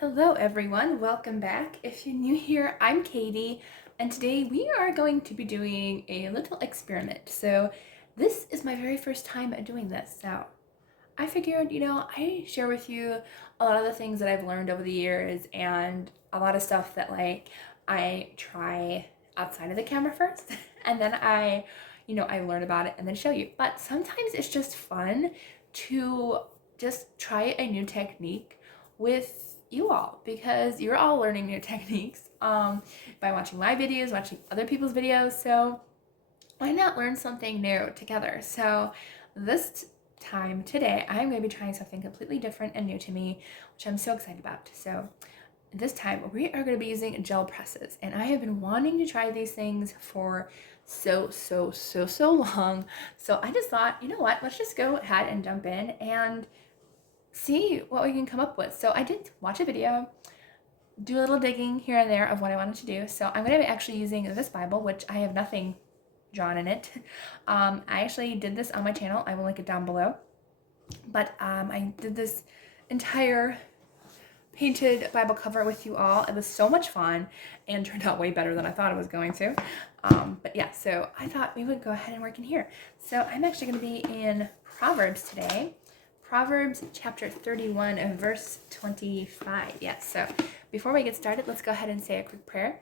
Hello everyone, welcome back. If you're new here, I'm Katie, and today we are going to be doing a little experiment. So this is my very first time doing this. So I figured, I share with you a lot of the things that I've learned over the years and a lot of stuff that I try outside of the camera first, and then I learn about it and then show you. But sometimes it's just fun to just try a new technique with you all because you're all learning new techniques by watching my videos, watching other people's videos. So why not learn something new together? So this time today, I'm going to be trying something completely different and new to me, which I'm so excited about. So this time we are going to be using gel presses, and I have been wanting to try these things for so long. So I just thought, you know what, let's just go ahead and jump in and see what we can come up with. So I did watch a video, do a little digging here and there of what I wanted to do. So I'm going to be actually using this Bible, which I have nothing drawn in it. I actually did this on my channel. I will link it down below. But I did this entire painted Bible cover with you all. It was so much fun and turned out way better than I thought it was going to. But yeah, so I thought we would go ahead and work in here. So I'm actually going to be in Proverbs today. Proverbs chapter 31 and verse 25. Yes, so before we get started, let's go ahead and say a quick prayer.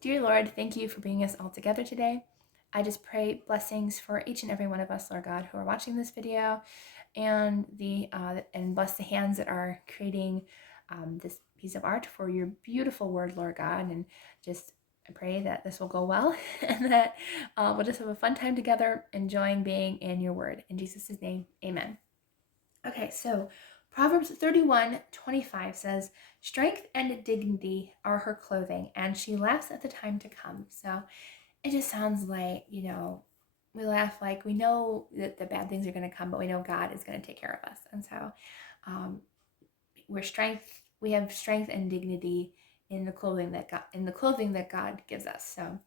Dear Lord, thank you for bringing us all together today. I just pray blessings for each and every one of us, Lord God, who are watching this video, and bless the hands that are creating this piece of art for your beautiful word, Lord God. And I pray that this will go well and that we'll just have a fun time together, enjoying being in your word. In Jesus' name, amen. Okay, so Proverbs 31:25 says, "Strength and dignity are her clothing, and she laughs at the time to come." So it just sounds like, we laugh like we know that the bad things are going to come, but we know God is going to take care of us. And so um, we have strength and dignity in the clothing that God gives us. So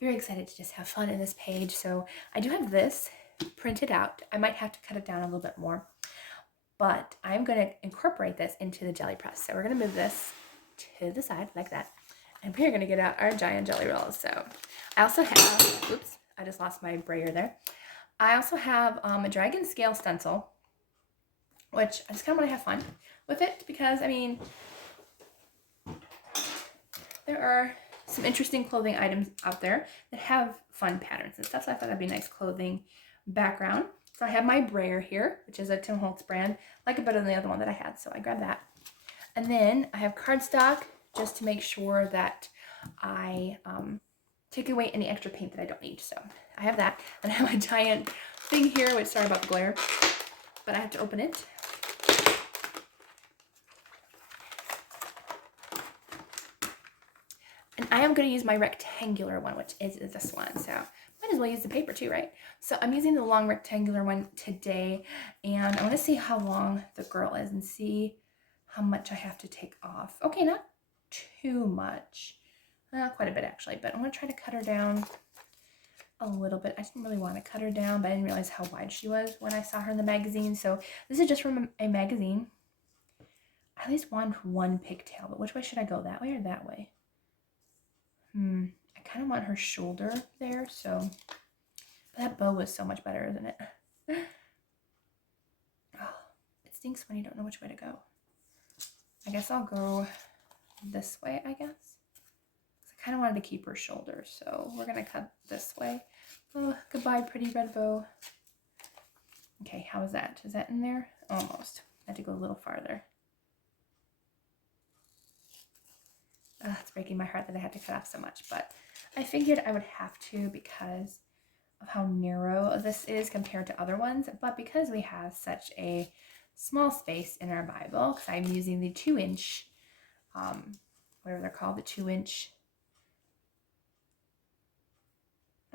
very excited to just have fun in this page. So I do have this printed out. I might have to cut it down a little bit more, but I'm going to incorporate this into the jelly press. So we're going to move this to the side like that. And we're going to get out our giant jelly rolls. So I also have, oops, I just lost my brayer there. I also have a dragon scale stencil, which I just kind of want to have fun with it because, there are some interesting clothing items out there that have fun patterns and stuff. So I thought that'd be a nice clothing background. So I have my brayer here, which is a Tim Holtz brand. I like it better than the other one that I had, so I grabbed that. And then I have cardstock just to make sure that I take away any extra paint that I don't need. So I have that. And I have my giant thing here, which, sorry about the glare, but I have to open it. And I am going to use my rectangular one, which is this one. So might as well use the paper too, right? So I'm using the long rectangular one today, and I want to see how long the girl is and see how much I have to take off. Okay, not too much. Quite a bit actually, but I'm going to try to cut her down a little bit. I didn't really want to cut her down, but I didn't realize how wide she was when I saw her in the magazine. So this is just from a magazine. I at least want one pigtail, but which way should I go? That way or that way? I kind of want her shoulder there, so but that bow was so much better, isn't it? Oh, it stinks when you don't know which way to go. I guess I'll go this way, I guess. I kind of wanted to keep her shoulder, so we're going to cut this way. Oh, goodbye, pretty red bow. Okay, how is that? Is that in there? Almost. I had to go a little farther. It's breaking my heart that I had to cut off so much, but I figured I would have to because of how narrow this is compared to other ones, but because we have such a small space in our Bible, because I'm using the 2-inch, whatever they're called, the 2-inch.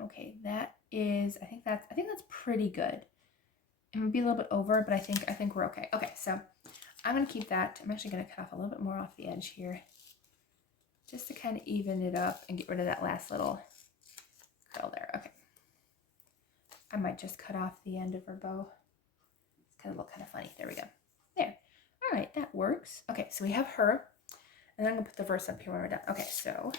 Okay, that is, I think that's pretty good. It would be a little bit over, but I think we're okay. Okay, so I'm gonna keep that. I'm actually gonna cut off a little bit more off the edge here, just to kind of even it up and get rid of that last little curl there. Okay. I might just cut off the end of her bow. It's gonna look kind of funny. There we go. There. All right, that works. Okay, so we have her. And then I'm gonna put the verse up here when we're done. Okay, so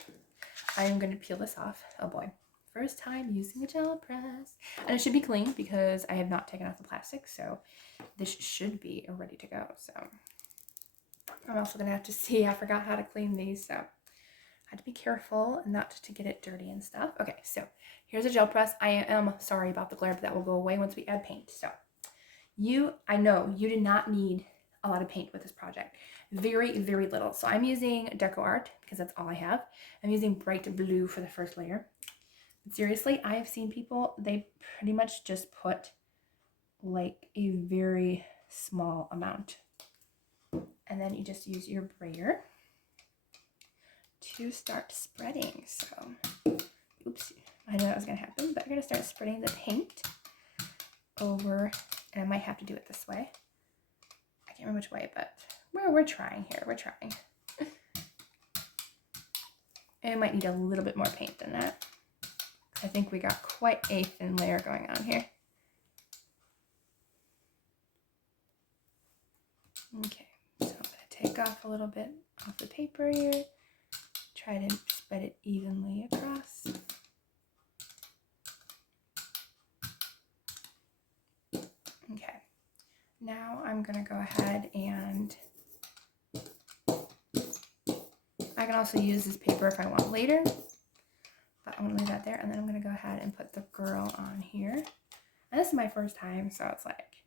I am gonna peel this off. Oh boy. First time using a gel press. And it should be clean because I have not taken off the plastic, so this should be ready to go. So I'm also gonna have to see, I forgot how to clean these, so I had to be careful not to get it dirty and stuff. Okay, so here's a gel press. I am sorry about the glare, but that will go away once we add paint. So I know you did not need a lot of paint with this project. Very, very little. So I'm using Deco Art because that's all I have. I'm using bright blue for the first layer. But seriously, I have seen people, they pretty much just put like a very small amount. And then you just use your brayer to start spreading. So, oops, I know that was gonna happen, but you're gonna start spreading the paint over, and I might have to do it this way. I can't remember which way, but we're trying here. We're trying. And I might need a little bit more paint than that. I think we got quite a thin layer going on here. Okay, so I'm gonna take off a little bit off the paper here. Try to spread it evenly across. Okay, now I'm gonna go ahead and I can also use this paper if I want later, but I'm gonna leave that there, and then I'm gonna go ahead and put the girl on here. And this is my first time, so it's like,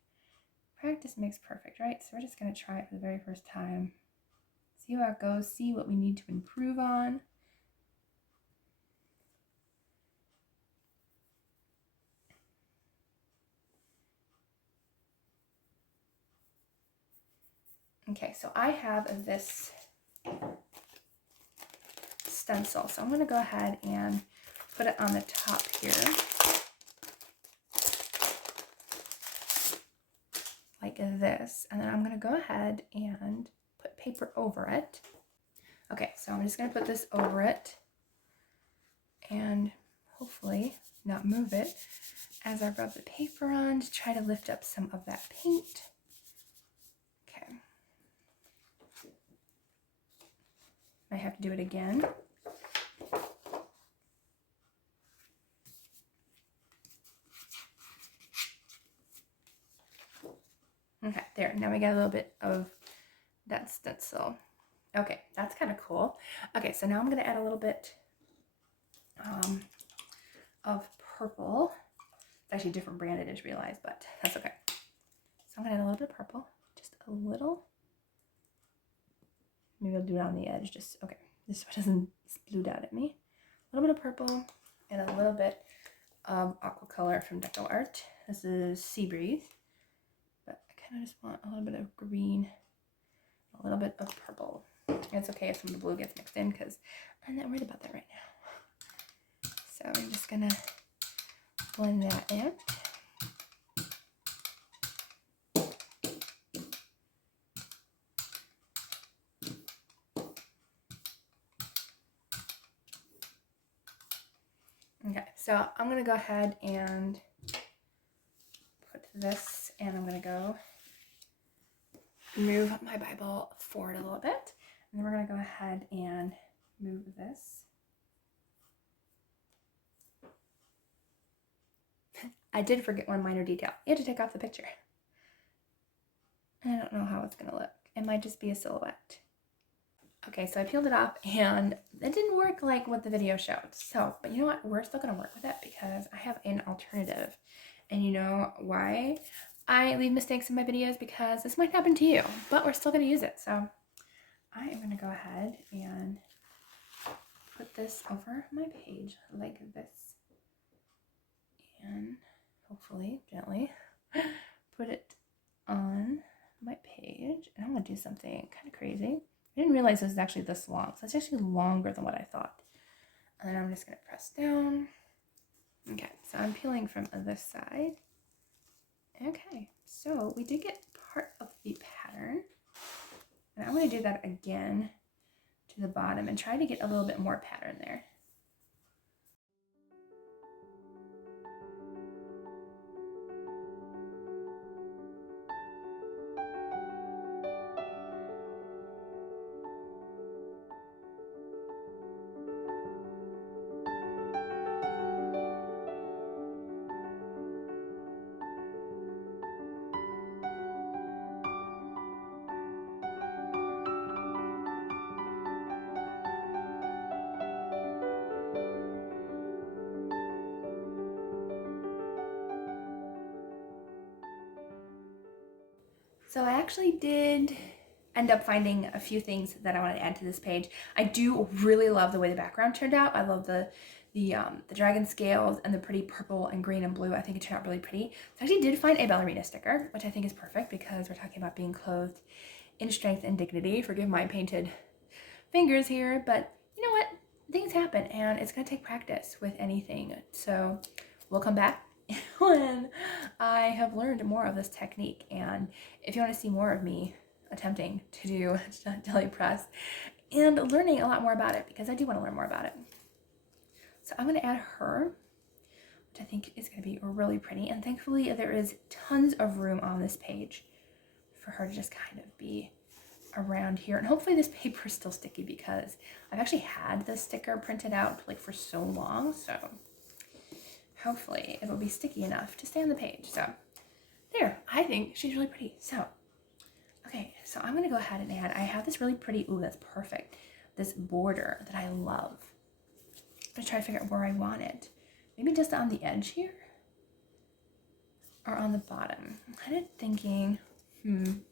practice makes perfect, right? So we're just gonna try it for the very first time. See how it goes, see what we need to improve on. Okay, so I have this stencil, so I'm gonna go ahead and put it on the top here. Like this, and then I'm gonna go ahead and put paper over it. Okay, so I'm just gonna put this over it and hopefully not move it as I rub the paper on to try to lift up some of that paint. Okay. I have to do it again. Okay, there, now we got a little bit of that stencil. Okay, that's kind of cool. Okay, so now I'm gonna add a little bit of purple. It's actually a different brand, I just realized, but that's okay. So I'm gonna add a little bit of purple, just a little. Maybe I'll do it on the edge, just, okay, this so it doesn't sploot out at me. A little bit of purple and a little bit of aqua color from Deco Art. This is Sea Breeze, but I kind of just want a little bit of green, a little bit of purple. It's okay if some of the blue gets mixed in because I'm not worried about that right now. So I'm just gonna blend that in. Okay, so I'm gonna go ahead and put this, and I'm gonna go move my Bible forward a little bit, and then we're gonna go ahead and move this. I did forget one minor detail. You have to take off the picture. I don't know how it's gonna look. It might just be a silhouette. Okay, so I peeled it off and it didn't work like what the video showed. So, but you know what? We're still gonna work with it because I have an alternative. And you know why I leave mistakes in my videos? Because this might happen to you, but we're still gonna use it. So I am gonna go ahead and put this over my page like this. And hopefully, gently, put it on my page. And I'm gonna do something kind of crazy. I didn't realize it was actually this long, so it's actually longer than what I thought. And then I'm just gonna press down. Okay, so I'm peeling from this side. Okay, so we did get part of the pattern. And I'm gonna do that again to the bottom and try to get a little bit more pattern there. So I actually did end up finding a few things that I want to add to this page. I do really love the way the background turned out. I love the dragon scales and the pretty purple and green and blue. I think it turned out really pretty. So I actually did find a ballerina sticker, which I think is perfect because we're talking about being clothed in strength and dignity. Forgive my painted fingers here, but you know what? Things happen and it's going to take practice with anything. So we'll come back when I have learned more of this technique. And if you want to see more of me attempting to do jelly press and learning a lot more about it, because I do want to learn more about it. So I'm going to add her, which I think is going to be really pretty. And thankfully there is tons of room on this page for her to just kind of be around here. And hopefully this paper is still sticky because I've actually had this sticker printed out like for so long. So hopefully it'll be sticky enough to stay on the page. So there, I think she's really pretty. So, okay, so I'm going to go ahead and add, I have this really pretty, ooh, that's perfect, this border that I love. I'm going to try to figure out where I want it. Maybe just on the edge here or on the bottom. I'm kind of thinking, on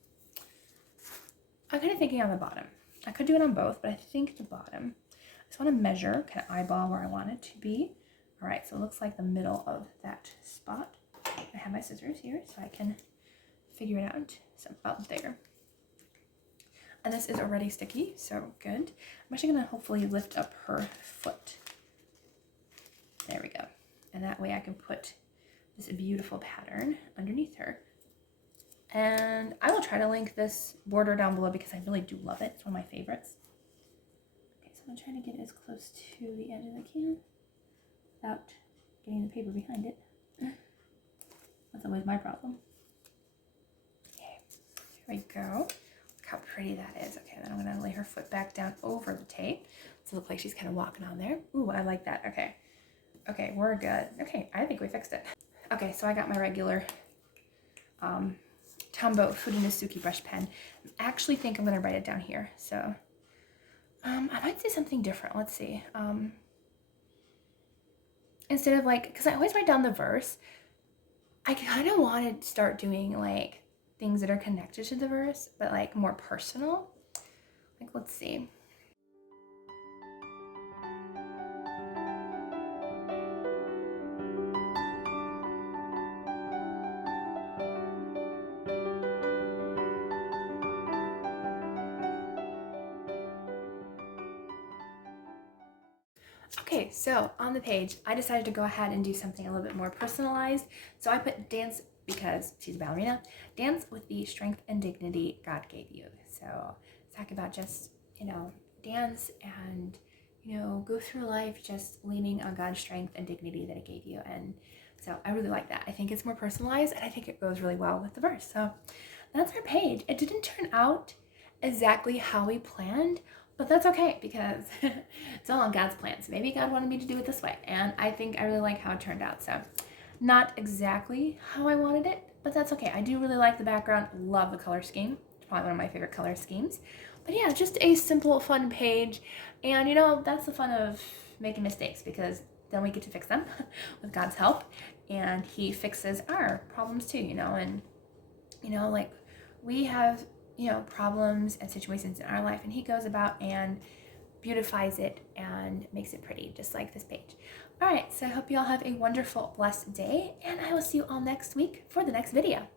the bottom. I could do it on both, but I think the bottom. I just want to measure, kind of eyeball where I want it to be. All right, so it looks like the middle of that spot. I have my scissors here so I can figure it out. So about there. And this is already sticky, so good. I'm actually gonna hopefully lift up her foot. There we go. And that way I can put this beautiful pattern underneath her. And I will try to link this border down below because I really do love it. It's one of my favorites. Okay, so I'm trying to get as close to the edge as I can without getting the paper behind it. That's always my problem. Okay, here we go. Look how pretty that is. Okay, then I'm gonna lay her foot back down over the tape. So it looks like she's kind of walking on there. Ooh, I like that. Okay. Okay, we're good. Okay, I think we fixed it. Okay, so I got my regular Tombow Fudenosuke brush pen. I actually think I'm gonna write it down here. So I might do something different. Let's see. Instead of like, because I always write down the verse, I kind of want to start doing like things that are connected to the verse, but like more personal. Like, let's see. Okay, so on the page, I decided to go ahead and do something a little bit more personalized. So I put dance, because she's a ballerina, dance with the strength and dignity God gave you. So talk about just, dance and, go through life just leaning on God's strength and dignity that it gave you. And so I really like that. I think it's more personalized and I think it goes really well with the verse. So that's our page. It didn't turn out exactly how we planned, but that's okay because it's all on God's plans. Maybe God wanted me to do it this way, and I think I really like how it turned out. So not exactly how I wanted it, but that's okay. I do really like the background, love the color scheme. It's probably one of my favorite color schemes. But yeah, just a simple, fun page. And that's the fun of making mistakes because then we get to fix them with God's help. And He fixes our problems too, and like we have problems and situations in our life, and He goes about and beautifies it and makes it pretty, just like this page. All right, so I hope you all have a wonderful, blessed day, and I will see you all next week for the next video.